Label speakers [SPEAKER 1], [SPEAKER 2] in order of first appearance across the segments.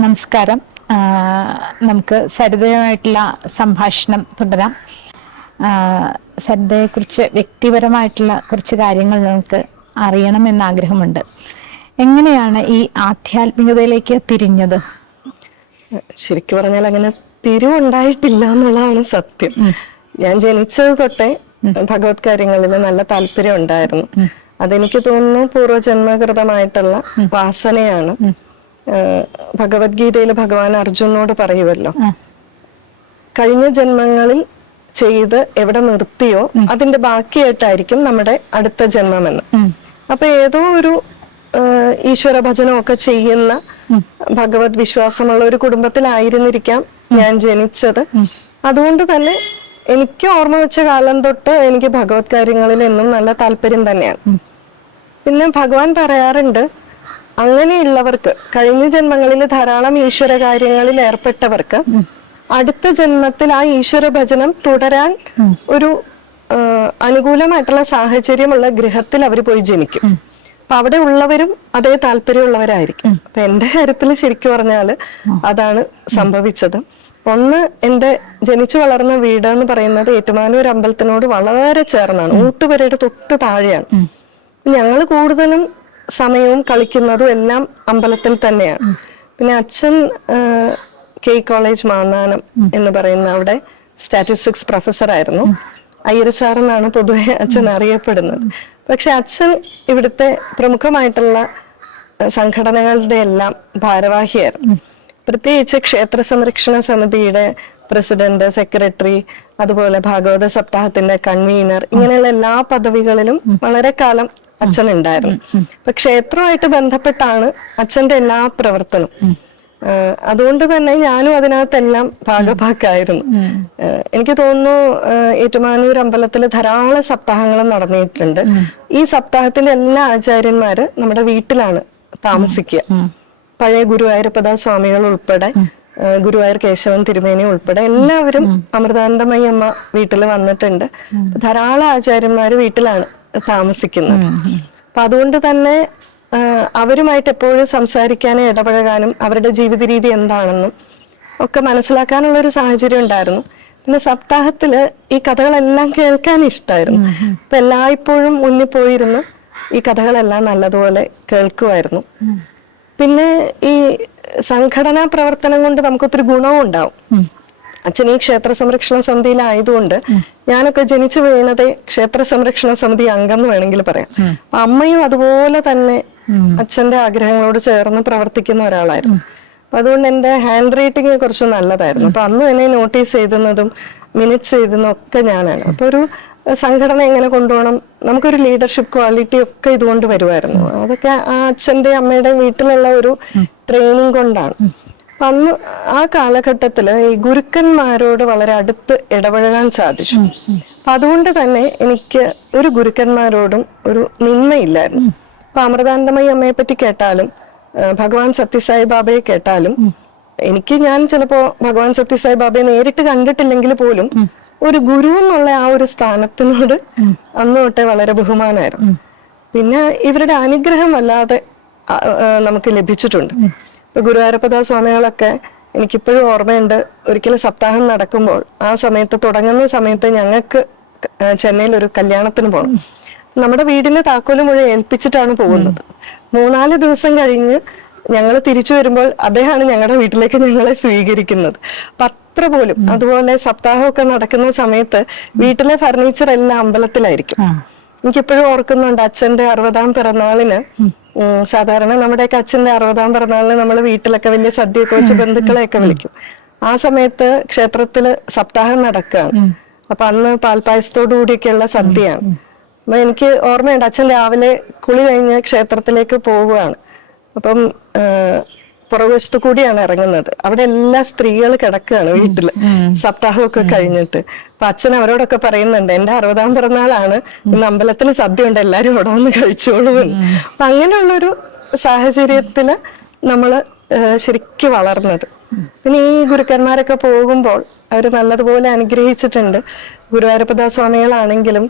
[SPEAKER 1] നമസ്കാരം. നമുക്ക് സരിതയുമായിട്ടുള്ള സംഭാഷണം തുടരാം. സരിതയെ കുറിച്ച് വ്യക്തിപരമായിട്ടുള്ള കുറച്ച് കാര്യങ്ങൾ നമുക്ക് അറിയണമെന്ന് ആഗ്രഹമുണ്ട്. എങ്ങനെയാണ് ഈ ആധ്യാത്മികതയിലേക്ക് തിരിഞ്ഞത്?
[SPEAKER 2] ശരിക്കും പറഞ്ഞാൽ അങ്ങനെ തിരിവുണ്ടായിട്ടില്ല എന്നുള്ളതാണ് സത്യം. ഞാൻ ജനിച്ചത് തൊട്ടേ ഭഗവത് കാര്യങ്ങളിൽ നല്ല താല്പര്യം ഉണ്ടായിരുന്നു. അതെനിക്ക് തോന്നുന്നു പൂർവജന്മകൃതമായിട്ടുള്ള വാസനയാണ്. ഭഗവത്ഗീതയിൽ ഭഗവാൻ അർജുനോട് പറയുമല്ലോ കഴിഞ്ഞ ജന്മങ്ങളിൽ ചെയ്ത് എവിടെ നിർത്തിയോ അതിന്റെ ബാക്കിയായിട്ടായിരിക്കും നമ്മുടെ അടുത്ത ജന്മമെന്ന്. അപ്പൊ ഏതോ ഒരു ഈശ്വര ഭജനമൊക്കെ ചെയ്യുന്ന ഭഗവത് വിശ്വാസമുള്ള ഒരു കുടുംബത്തിലായിരുന്നിരിക്കാം ഞാൻ ജനിച്ചത്. അതുകൊണ്ട് തന്നെ എനിക്ക് ഓർമ്മ വെച്ച കാലം തൊട്ട് എനിക്ക് ഭഗവത് കാര്യങ്ങളിൽ എന്നും നല്ല താല്പര്യം തന്നെയാണ്. പിന്നെ ഭഗവാൻ പറയാറുണ്ട് അങ്ങനെയുള്ളവർക്ക് കഴിഞ്ഞ ജന്മങ്ങളിൽ ധാരാളം ഈശ്വര കാര്യങ്ങളിൽ ഏർപ്പെട്ടവർക്ക് അടുത്ത ജന്മത്തിൽ ആ ഈശ്വര ഭജനം തുടരാൻ ഒരു അനുകൂലമായിട്ടുള്ള സാഹചര്യമുള്ള ഗൃഹത്തിൽ അവർ പോയി ജനിക്കും. അപ്പൊ അവിടെ ഉള്ളവരും അതേ താല്പര്യമുള്ളവരായിരിക്കും. അപ്പൊ എന്റെ കാര്യത്തിൽ ശരിക്കും പറഞ്ഞാൽ അതാണ് സംഭവിച്ചത്. ഒന്ന് എന്റെ ജനിച്ചു വളർന്ന വീട് എന്ന് പറയുന്നത് ഏറ്റുമാനൂർ അമ്പലത്തിനോട് വളരെ ചേർന്നാണ്. ഊട്ടുപുരയുടെ തൊട്ട് താഴെയാണ്. ഞങ്ങൾ കൂടുതലും സമയവും കളിക്കുന്നതും എല്ലാം അമ്പലത്തിൽ തന്നെയാണ്. പിന്നെ അച്ഛൻ കെ കോളേജ് മാന്നാനം എന്ന് പറയുന്ന അവിടെ സ്റ്റാറ്റിസ്റ്റിക്സ് പ്രൊഫസർ ആയിരുന്നു. അയ്യർ സാർ എന്നാണ് പൊതുവെ അച്ഛൻ അറിയപ്പെടുന്നത്. പക്ഷെ അച്ഛൻ ഇവിടുത്തെ പ്രമുഖമായിട്ടുള്ള സംഘടനകളുടെ എല്ലാം ഭാരവാഹിയായിരുന്നു. പ്രത്യേകിച്ച് ക്ഷേത്ര സംരക്ഷണ സമിതിയുടെ പ്രസിഡന്റ് സെക്രട്ടറി അതുപോലെ ഭാഗവത സപ്താഹത്തിന്റെ കൺവീനർ ഇങ്ങനെയുള്ള എല്ലാ പദവികളിലും വളരെ കാലം അച്ഛൻ ഉണ്ടായിരുന്നു അപ്പൊ ക്ഷേത്രമായിട്ട് ബന്ധപ്പെട്ടാണ് അച്ഛന്റെ എല്ലാ പ്രവർത്തനവും. അതുകൊണ്ട് തന്നെ ഞാനും അതിനകത്തെല്ലാം ഭാഗഭാക്കായിരുന്നു. എനിക്ക് തോന്നുന്നു ഏറ്റുമാനൂർ അമ്പലത്തിൽ ധാരാളം സപ്താഹങ്ങൾ നടന്നിട്ടുണ്ട്. ഈ സപ്താഹത്തിന്റെ എല്ലാ ആചാര്യന്മാര് നമ്മുടെ വീട്ടിലാണ് താമസിക്കുക. പഴയ ഗുരുവായൂരപ്പദ സ്വാമികൾ ഉൾപ്പെടെ ഗുരുവായൂർ കേശവൻ തിരുമേനി ഉൾപ്പെടെ എല്ലാവരും അമൃതാനന്ദമയ്യമ്മ വീട്ടിൽ വന്നിട്ടുണ്ട്. ധാരാളം ആചാര്യന്മാര് വീട്ടിലാണ്. താമസിക്കുന്നത്. അപ്പൊ അതുകൊണ്ട് തന്നെ അവരുമായിട്ട് എപ്പോഴും സംസാരിക്കാനും ഇടപഴകാനും അവരുടെ ജീവിത രീതി എന്താണെന്നും ഒക്കെ മനസ്സിലാക്കാനുള്ള ഒരു സാഹചര്യം ഉണ്ടായിരുന്നു. പിന്നെ സപ്താഹത്തിൽ ഈ കഥകളെല്ലാം കേൾക്കാൻ ഇഷ്ടമായിരുന്നു അപ്പൊ എല്ലായ്പ്പോഴും മുന്നിൽ പോയിരുന്ന് ഈ കഥകളെല്ലാം നല്ലതുപോലെ കേൾക്കുമായിരുന്നു. പിന്നെ ഈ സംഘടനാ പ്രവർത്തനം കൊണ്ട് നമുക്കൊത്തിരി ഗുണവും ഉണ്ടാവും. അച്ഛൻ ഈ ക്ഷേത്ര സംരക്ഷണ സമിതിയിലായതുകൊണ്ട് ഞാനൊക്കെ ജനിച്ചു വീണതേ ക്ഷേത്ര സംരക്ഷണ സമിതി അംഗം എന്ന് വേണമെങ്കിൽ പറയാം. അപ്പൊ അമ്മയും അതുപോലെ തന്നെ അച്ഛന്റെ ആഗ്രഹങ്ങളോട് ചേർന്ന് പ്രവർത്തിക്കുന്ന ഒരാളായിരുന്നു. അപ്പൊ അതുകൊണ്ട് എന്റെ ഹാൻഡ് റൈറ്റിംഗ് കുറച്ച് നല്ലതായിരുന്നു. അപ്പൊ അന്ന് തന്നെ നോട്ടീസ് എഴുതുന്നതും മിനിറ്റ്സ് എഴുതുന്നതും ഒക്കെ ഞാനാണ്. അപ്പൊ ഒരു സംഘടന എങ്ങനെ കൊണ്ടുപോകണം? നമുക്കൊരു ലീഡർഷിപ്പ് ക്വാളിറ്റി ഒക്കെ ഇതുകൊണ്ട് വരുമായിരുന്നു. അതൊക്കെ ആ അച്ഛന്റെ അമ്മയുടെ വീട്ടിലുള്ള ഒരു ട്രെയിനിങ് കൊണ്ടാണ്. അപ്പൊ അന്ന് ആ കാലഘട്ടത്തിൽ ഈ ഗുരുക്കന്മാരോട് വളരെ അടുത്ത് ഇടപഴകാൻ സാധിച്ചു. അപ്പൊ അതുകൊണ്ട് തന്നെ എനിക്ക് ഒരു ഗുരുക്കന്മാരോടും ഒരു നിന്നയില്ലായിരുന്നു അപ്പൊ അമൃതാനന്ദമയി അമ്മയെ പറ്റി കേട്ടാലും ഭഗവാൻ സത്യസായി ബാബയെ കേട്ടാലും എനിക്ക് ഞാൻ ചിലപ്പോ ഭഗവാൻ സത്യസായി ബാബയെ നേരിട്ട് കണ്ടിട്ടില്ലെങ്കിൽ പോലും ഒരു ഗുരു എന്നുള്ള ആ ഒരു സ്ഥാനത്തിനോട് അന്ന് തൊട്ടേ വളരെ ബഹുമാനമായിരുന്നു പിന്നെ ഇവരുടെ അനുഗ്രഹം വല്ലാതെ നമുക്ക് ലഭിച്ചിട്ടുണ്ട്. ഗുരുവായൂരപ്പദ സ്വാമികളൊക്കെ എനിക്കിപ്പോഴും ഓർമ്മയുണ്ട്. ഒരിക്കലും സപ്താഹം നടക്കുമ്പോൾ ആ സമയത്ത് തുടങ്ങുന്ന സമയത്ത് ഞങ്ങൾക്ക് ചെന്നൈയിൽ ഒരു കല്യാണത്തിന് പോകണം നമ്മുടെ വീടിന്റെ താക്കോൽ മുഴുവൻ ഏൽപ്പിച്ചിട്ടാണ് പോകുന്നത്. മൂന്നാൽ ദിവസം കഴിഞ്ഞ് ഞങ്ങൾ തിരിച്ചു വരുമ്പോൾ അദ്ദേഹമാണ് ഞങ്ങളുടെ വീട്ടിലേക്ക് ഞങ്ങളെ സ്വീകരിക്കുന്നത്. അത്ര പോലും അതുപോലെ സപ്താഹമൊക്കെ നടക്കുന്ന സമയത്ത് വീട്ടിലെ ഫർണിച്ചർ എല്ലാം അമ്പലത്തിലായിരിക്കും. എനിക്കിപ്പോഴും ഓർക്കുന്നുണ്ട് അച്ഛന്റെ അറുപതാം പിറന്നാളിന് സാധാരണ നമ്മുടെയൊക്കെ അച്ഛന്റെ അറുപതാം പിറന്നാളിന് നമ്മൾ വീട്ടിലൊക്കെ വലിയ സദ്യയൊക്കെ വെച്ച് ബന്ധുക്കളെയൊക്കെ വിളിക്കും. ആ സമയത്ത് ക്ഷേത്രത്തിൽ സപ്താഹം നടക്കുകയാണ് അപ്പൊ അന്ന് പാൽപ്പായസത്തോടു കൂടിയൊക്കെയുള്ള സദ്യയാണ്. അപ്പൊ എനിക്ക് ഓർമ്മയുണ്ട് അച്ഛൻ രാവിലെ കുളി കഴിഞ്ഞ് ക്ഷേത്രത്തിലേക്ക് പോവുകയാണ്. അപ്പം പുറകുവശത്തു പുറകുവശത്ത് കൂടിയാണ് ഇറങ്ങുന്നത്. അവിടെ എല്ലാ സ്ത്രീകൾ കിടക്കുകയാണ് വീട്ടിൽ. സപ്താഹമൊക്കെ കഴിഞ്ഞിട്ട്. അപ്പൊ അച്ഛൻ അവരോടൊക്കെ പറയുന്നുണ്ട് എന്റെ അറുപതാം പിറന്നാളാണ്. ഇന്ന് അമ്പലത്തിൽ സദ്യ ഉണ്ട് എല്ലാരും ഇവിടെ വന്ന് കഴിച്ചോളൂ. അപ്പൊ അങ്ങനെയുള്ളൊരു സാഹചര്യത്തിൽ നമ്മൾ ശരിക്കും വളർന്നത്. പിന്നെ ഈ ഗുരുക്കന്മാരൊക്കെ പോകുമ്പോൾ അവർ നല്ലതുപോലെ അനുഗ്രഹിച്ചിട്ടുണ്ട്. ഗുരുവായൂരപ്പദ സ്വാമികളാണെങ്കിലും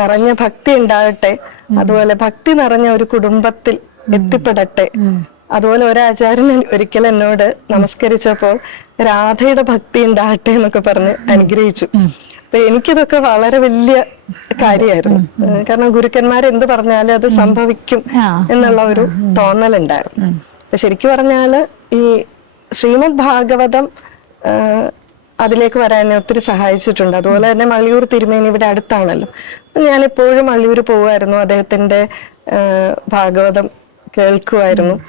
[SPEAKER 2] നിറഞ്ഞ ഭക്തി ഉണ്ടാകട്ടെ അതുപോലെ ഭക്തി നിറഞ്ഞ ഒരു കുടുംബത്തിൽ എത്തിപ്പെടട്ടെ. അതുപോലെ ഒരാചാര്യൻ ഒരിക്കൽ എന്നോട് നമസ്കരിച്ചപ്പോൾ രാധയുടെ ഭക്തി ഉണ്ടാകട്ടെ എന്നൊക്കെ പറഞ്ഞ് അനുഗ്രഹിച്ചു. അപ്പൊ എനിക്കിതൊക്കെ വളരെ വലിയ കാര്യമായിരുന്നു. കാരണം ഗുരുക്കന്മാർ എന്ത് പറഞ്ഞാലും അത് സംഭവിക്കും എന്നുള്ള ഒരു തോന്നലുണ്ടായിരുന്നു. അപ്പൊ ശരിക്കും പറഞ്ഞാൽ ഈ ശ്രീമദ് ഭാഗവതം അതിലേക്ക് വരാൻ ഒത്തിരി സഹായിച്ചിട്ടുണ്ട്. അതുപോലെ തന്നെ മള്ളിയൂർ തിരുമേനി ഇവിടെ അടുത്താണല്ലോ. ഞാൻ എപ്പോഴും മള്ളിയൂർ പോവായിരുന്നു അദ്ദേഹത്തിന്റെ ഭാഗവതം കേൾക്കുമായിരുന്നു.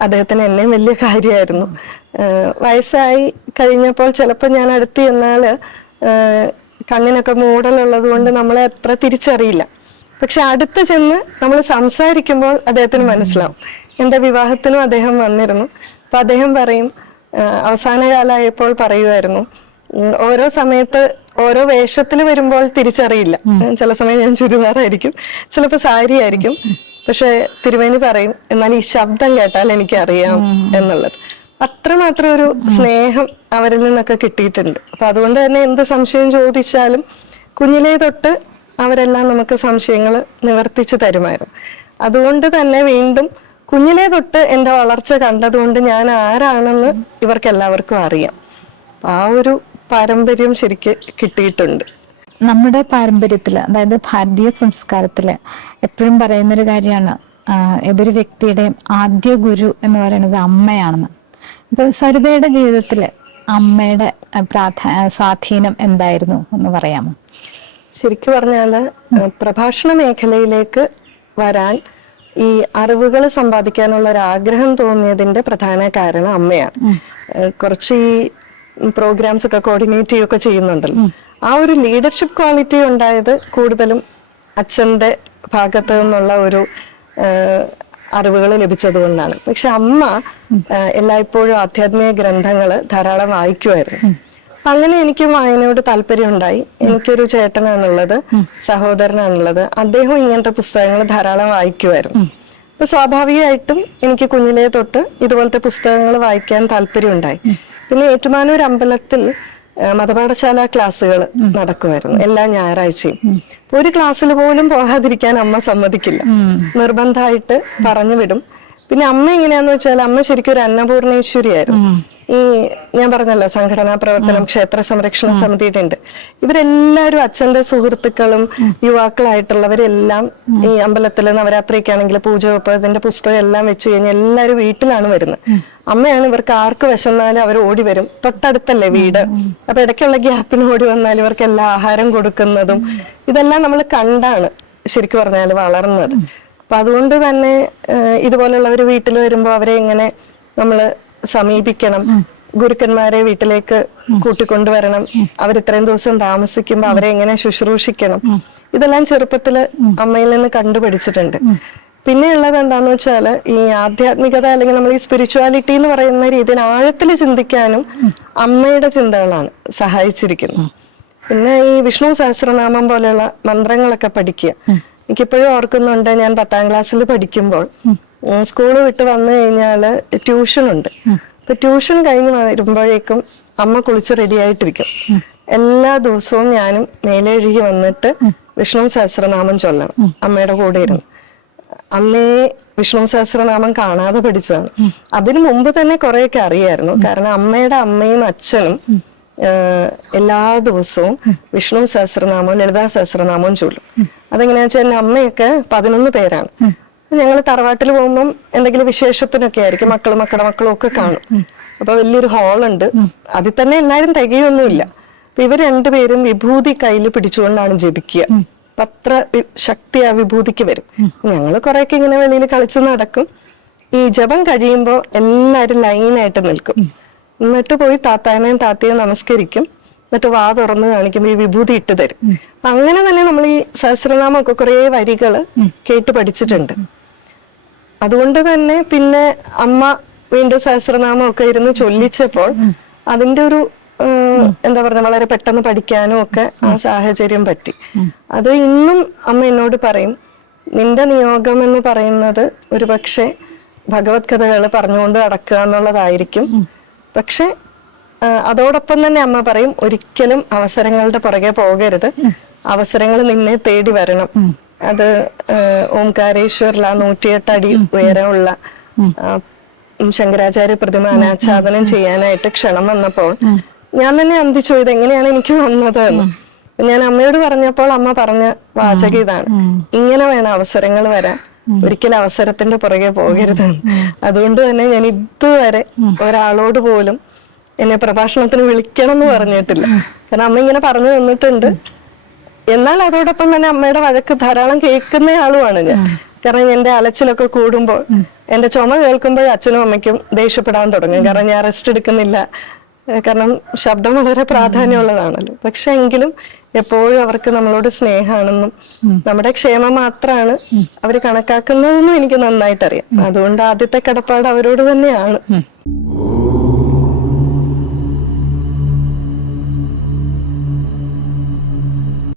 [SPEAKER 2] അദ്ദേഹത്തിന് എന്നെ വലിയ കാര്യമായിരുന്നു. വയസ്സായി കഴിഞ്ഞപ്പോൾ ചിലപ്പോൾ ഞാൻ അടുത്ത് ചെന്നാൽ കണ്ണിനൊക്കെ മൂടലുള്ളത് കൊണ്ട് നമ്മളെ അത്ര തിരിച്ചറിയില്ല. പക്ഷെ അടുത്ത് ചെന്ന് നമ്മൾ സംസാരിക്കുമ്പോൾ അദ്ദേഹത്തിന് മനസ്സിലാവും. എന്റെ വിവാഹത്തിനും അദ്ദേഹം വന്നിരുന്നു. അപ്പം അദ്ദേഹം പറയും അവസാന കാലമായപ്പോൾ പറയുമായിരുന്നു ഓരോ സമയത്ത് ഓരോ വേഷത്തിൽ വരുമ്പോൾ തിരിച്ചറിയില്ല. ചില സമയം ഞാൻ ചുരിദാറായിരിക്കും ചിലപ്പോൾ സാരി ആയിരിക്കും പക്ഷെ തിരുവേണി പറയും എന്നാൽ ഈ ശബ്ദം കേട്ടാൽ എനിക്ക് അറിയാം എന്നുള്ളത്. അത്രമാത്രം ഒരു സ്നേഹം അവരിൽ നിന്നൊക്കെ കിട്ടിയിട്ടുണ്ട്. അപ്പൊ അതുകൊണ്ട് തന്നെ എന്ത് സംശയം ചോദിച്ചാലും കുഞ്ഞിലേ തൊട്ട് അവരെല്ലാം നമുക്ക് സംശയങ്ങൾ നിവർത്തിച്ചു തരുമായിരുന്നു. അതുകൊണ്ട് തന്നെ വീണ്ടും കുഞ്ഞിലേ തൊട്ട് എന്റെ വളർച്ച കണ്ടതുകൊണ്ട് ഞാൻ ആരാണെന്ന് ഇവർക്ക് എല്ലാവർക്കും അറിയാം. ആ ഒരു പാരമ്പര്യം ശരിക്ക് കിട്ടിയിട്ടുണ്ട്.
[SPEAKER 1] നമ്മുടെ പാരമ്പര്യത്തിൽ അതായത് ഭാരതീയ സംസ്കാരത്തിൽ എപ്പോഴും പറയുന്നൊരു കാര്യമാണ് ഏതൊരു വ്യക്തിയുടെയും ആദ്യ ഗുരു എന്ന് പറയുന്നത് അമ്മയാണെന്ന്. അപ്പൊ സരിതയുടെ ജീവിതത്തിൽ അമ്മയുടെ പ്രാധാ സ്വാധീനം എന്തായിരുന്നു എന്ന് പറയാമോ?
[SPEAKER 2] ശരിക്കു പറഞ്ഞാൽ ഏഹ്, പ്രഭാഷണ മേഖലയിലേക്ക് വരാൻ ഈ അറിവുകൾ സമ്പാദിക്കാനുള്ള ഒരു ആഗ്രഹം തോന്നിയതിന്റെ പ്രധാന കാരണം അമ്മയാണ്. കുറച്ച് ഈ പ്രോഗ്രാംസ് ഒക്കെ കോർഡിനേറ്റ് ചെയ്യുകയൊക്കെ ചെയ്യുന്നുണ്ടല്ലോ. ആ ഒരു ലീഡർഷിപ്പ് ക്വാളിറ്റി ഉണ്ടായത് കൂടുതലും അച്ഛന്റെ ഭാഗത്ത് നിന്നുള്ള ഒരു അറിവുകൾ ലഭിച്ചത് കൊണ്ടാണ്. പക്ഷെ അമ്മ എല്ലായ്പ്പോഴും ആധ്യാത്മിക ഗ്രന്ഥങ്ങൾ ധാരാളം വായിക്കുമായിരുന്നു. അങ്ങനെ എനിക്ക് വായനയോട് താല്പര്യം ഉണ്ടായി എനിക്കൊരു ചേട്ടനാണുള്ളത് സഹോദരനാണുള്ളത്. അദ്ദേഹം ഇങ്ങനത്തെ പുസ്തകങ്ങൾ ധാരാളം വായിക്കുമായിരുന്നു. അപ്പൊ സ്വാഭാവികമായിട്ടും എനിക്ക് കുഞ്ഞിലേ തൊട്ട് ഇതുപോലത്തെ പുസ്തകങ്ങൾ വായിക്കാൻ താല്പര്യം ഉണ്ടായി പിന്നെ ഏറ്റുമാനൂർ അമ്പലത്തിൽ മതപാഠശാല ക്ലാസ്സുകൾ നടക്കുമായിരുന്നു എല്ലാ ഞായറാഴ്ചയും. ഒരു ക്ലാസ്സിൽ പോലും പോകാതിരിക്കാൻ അമ്മ സമ്മതിക്കില്ല. നിർബന്ധമായിട്ട് പറഞ്ഞു വിടും. പിന്നെ അമ്മ എങ്ങനെയാന്ന് വെച്ചാൽ അമ്മ ശരിക്കും ഒരു അന്നപൂർണേശ്വരിയായിരുന്നു. ഈ ഞാൻ പറഞ്ഞല്ലോ സംഘടനാ പ്രവർത്തനം ക്ഷേത്ര സംരക്ഷണ സമിതിയുടെ ഉണ്ട് ഇവരെല്ലാവരും അച്ഛന്റെ സുഹൃത്തുക്കളും യുവാക്കളായിട്ടുള്ളവരെല്ലാം ഈ അമ്പലത്തിലെ നവരാത്രിക്കാണെങ്കിൽ പൂജ വെപ്പ് അതിന്റെ പുസ്തകം എല്ലാം വെച്ച് കഴിഞ്ഞാൽ എല്ലാവരും വീട്ടിലാണ് വരുന്നത്. അമ്മയാണ് ഇവർക്ക് ആർക്ക് വിശന്നാലും അവർ ഓടി വരും. തൊട്ടടുത്തല്ലേ വീട്? അപ്പൊ ഇടയ്ക്കുള്ള ഗ്യാപ്പിന് ഓടി വന്നാൽ ഇവർക്ക് എല്ലാ ആഹാരം കൊടുക്കുന്നതും ഇതെല്ലാം നമ്മൾ കണ്ടാണ് ശരിക്കും പറഞ്ഞാൽ വളർന്നത്. അപ്പൊ അതുകൊണ്ട് തന്നെ ഇതുപോലുള്ളവർ വീട്ടിൽ വരുമ്പോൾ അവരെ ഇങ്ങനെ നമ്മൾ സമീപിക്കണം. ഗുരുക്കന്മാരെ വീട്ടിലേക്ക് കൂട്ടിക്കൊണ്ടുവരണം. അവർ ഇത്രയും ദിവസം താമസിക്കുമ്പോൾ അവരെ എങ്ങനെ ശുശ്രൂഷിക്കണം. ഇതെല്ലാം ചെറുപ്പത്തിൽ അമ്മയിൽ നിന്ന് കണ്ടുപഠിച്ചിട്ടുണ്ട് പിന്നെയുള്ളത് എന്താന്ന് വെച്ചാൽ ഈ ആധ്യാത്മികത അല്ലെങ്കിൽ നമ്മൾ ഈ സ്പിരിച്വാലിറ്റി എന്ന് പറയുന്ന രീതിയിൽ ആഴത്തിൽ ചിന്തിക്കാനും അമ്മയുടെ ചിന്തകളാണ് സഹായിച്ചിരിക്കുന്നത്. പിന്നെ ഈ വിഷ്ണു സഹസ്രനാമം പോലെയുള്ള മന്ത്രങ്ങളൊക്കെ പഠിക്കുക. എനിക്കിപ്പോഴും ഓർക്കുന്നുണ്ട് ഞാൻ പത്താം ക്ലാസ്സിൽ പഠിക്കുമ്പോൾ സ്കൂൾ വിട്ട് വന്നു കഴിഞ്ഞാൽ ട്യൂഷനുണ്ട്. അപ്പൊ ട്യൂഷൻ കഴിഞ്ഞ് വരുമ്പോഴേക്കും അമ്മ കുളിച്ച് റെഡി ആയിട്ടിരിക്കും. എല്ലാ ദിവസവും ഞാനും മേലെഴുകി വന്നിട്ട് വിഷ്ണു സഹസ്രനാമം ചൊല്ലണം അമ്മയുടെ കൂടെ ഇരുന്ന്. അന്നേ വിഷ്ണു സഹസ്രനാമം കാണാതെ പഠിച്ചതാണ്. അതിനു മുമ്പ് തന്നെ കുറെയൊക്കെ അറിയായിരുന്നു. കാരണം അമ്മയുടെ അമ്മയും അച്ഛനും എല്ലാ ദിവസവും വിഷ്ണു സഹസ്രനാമവും ലളിതാ സഹസ്രനാമവും ചൊല്ലും. അതെങ്ങനെയാ വെച്ചാൽ എന്റെ അമ്മയൊക്കെ പതിനൊന്ന് പേരാണ്. ഞങ്ങൾ തറവാട്ടിൽ പോകുമ്പം എന്തെങ്കിലും വിശേഷത്തിനൊക്കെ ആയിരിക്കും. മക്കളും മക്കളുടെ മക്കളും ഒക്കെ കാണും. അപ്പൊ വലിയൊരു ഹാളുണ്ട്. അതിൽ തന്നെ എല്ലാരും തികയൊന്നുമില്ല. അപ്പൊ ഇവർ രണ്ടുപേരും വിഭൂതി കയ്യിൽ പിടിച്ചുകൊണ്ടാണ് ജപിക്കുക. അപ്പൊ അത്ര ശക്തി ആ വിഭൂതിക്ക് വരും. ഞങ്ങൾ കുറെയൊക്കെ ഇങ്ങനെ വെളിയിൽ കളിച്ച് നടക്കും. ഈ ജപം കഴിയുമ്പോൾ എല്ലാവരും ലൈനായിട്ട് നിൽക്കും. എന്നിട്ട് പോയി താത്താനെയും താത്തയും നമസ്കരിക്കും. എന്നിട്ട് വാ തുറന്ന് കാണിക്കുമ്പോൾ ഈ വിഭൂതി ഇട്ട് തരും. അങ്ങനെ തന്നെ നമ്മൾ ഈ സഹസ്രനാമം ഒക്കെ കുറേ വരികൾ കേട്ട് പഠിച്ചിട്ടുണ്ട്. അതുകൊണ്ട് തന്നെ പിന്നെ അമ്മ വീണ്ടും സഹസ്രനാമം ഒക്കെ ഇരുന്ന് ചൊല്ലിച്ചപ്പോൾ അതിന്റെ ഒരു എന്താ പറയുക വളരെ പെട്ടെന്ന് പഠിക്കാനും ഒക്കെ ആ സാഹചര്യം പറ്റി. അത് ഇന്നും അമ്മ എന്നോട് പറയും നിന്റെ നിയോഗം എന്ന് പറയുന്നത് ഒരു പക്ഷേ ഭഗവത് കഥകൾ പറഞ്ഞുകൊണ്ട് നടക്കുക എന്നുള്ളതായിരിക്കും. പക്ഷെ അതോടൊപ്പം തന്നെ അമ്മ പറയും ഒരിക്കലും അവസരങ്ങളുടെ പുറകെ പോകരുത്. അവസരങ്ങൾ നിന്നെ തേടി വരണം. അത് ഓംകാരേശ്വറിലാ നൂറ്റിയെട്ട് അടി ഉയരമുള്ള ശങ്കരാചാര്യ പ്രതിമ അനാച്ഛാദനം ചെയ്യാനായിട്ട് ക്ഷണം വന്നപ്പോൾ ഞാൻ തന്നെ അന്തിച്ചു ഇത് എങ്ങനെയാണ് എനിക്ക് വന്നത്? എന്ന്. ഞാൻ അമ്മയോട് പറഞ്ഞപ്പോൾ അമ്മ പറഞ്ഞ വാചക ഇതാണ്. ഇങ്ങനെ വേണം അവസരങ്ങൾ വരാൻ. ഒരിക്കലും അവസരത്തിന്റെ പുറകെ പോകരുത്. അതുകൊണ്ട് തന്നെ ഞാൻ ഇതുവരെ ഒരാളോട് പോലും എന്നെ പ്രഭാഷണത്തിന് വിളിക്കണം എന്ന് പറഞ്ഞിട്ടില്ല കാരണം അമ്മ ഇങ്ങനെ പറഞ്ഞു തന്നിട്ടുണ്ട്. എന്നാൽ അതോടൊപ്പം തന്നെ അമ്മയുടെ വഴക്ക് ധാരാളം കേൾക്കുന്ന ആളുമാണ് ഞാൻ. കാരണം എന്റെ അലച്ചിലൊക്കെ കൂടുമ്പോൾ എന്റെ ചുമ കേൾക്കുമ്പോൾ അച്ഛനും അമ്മയ്ക്കും ദേഷ്യപ്പെടാൻ തുടങ്ങും. കാരണം ഞാൻ റെസ്റ്റ് എടുക്കുന്നില്ല. കാരണം ശബ്ദം വളരെ പ്രാധാന്യമുള്ളതാണല്ലോ. പക്ഷെ എങ്കിലും എപ്പോഴും അവർക്ക് നമ്മളോട് സ്നേഹമാണെന്നും നമ്മുടെ ക്ഷേമം മാത്രമാണ് അവർ കണക്കാക്കുന്നതെന്നും എനിക്ക് നന്നായിട്ട് അറിയാം അതുകൊണ്ട് ആദ്യത്തെ കടപ്പാട് അവരോട് തന്നെയാണ്.